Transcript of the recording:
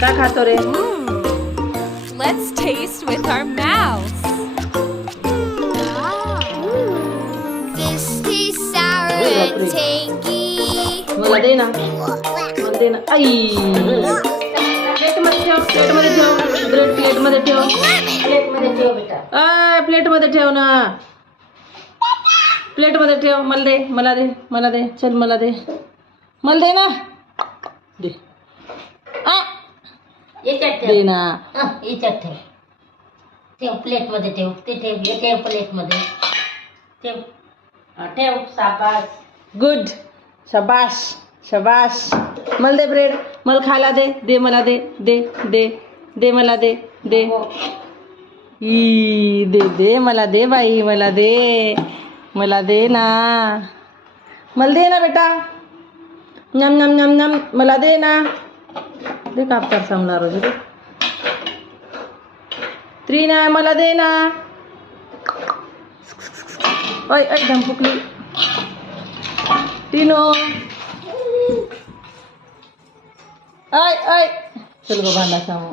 का खातो रे? Let's taste with our mouths. This tastes sour and tangy. मला दे ना, मला दे ना. आई प्लेटमध्ये ठेव, प्लेटमध्ये ठेव, ब्रेड प्लेटमध्ये ठेव, प्लेटमध्ये ठेव बेटा. प्लेटमध्ये ठेव ना, प्लेटमध्ये ठेव. मला दे, मला दे, मला दे. चल मला दे, मला दे ना, दे. याच्यात दे ठेव. ना. याच्यात ठेव. ठेव प्लेटमध्ये ठेव. ते ठेव. हे ठेव प्लेटमध्ये. ठेव. ठेव. साबास. गुड. शबाश शबाश. मला दे ब्रेड, मला खायला दे. दे मला दे, दे दे दे मला दे, दे. दे दे मला दे बाई, मला दे, मला दे ना, मला दे ना बेटा. नम नम नम नम. मला दे ना. दे कापतात सामना रोज रे. त्रिना मला दे ना. ओय ओय दम फुकली. टिनो ओय ओय. चल गो भांडा सामू.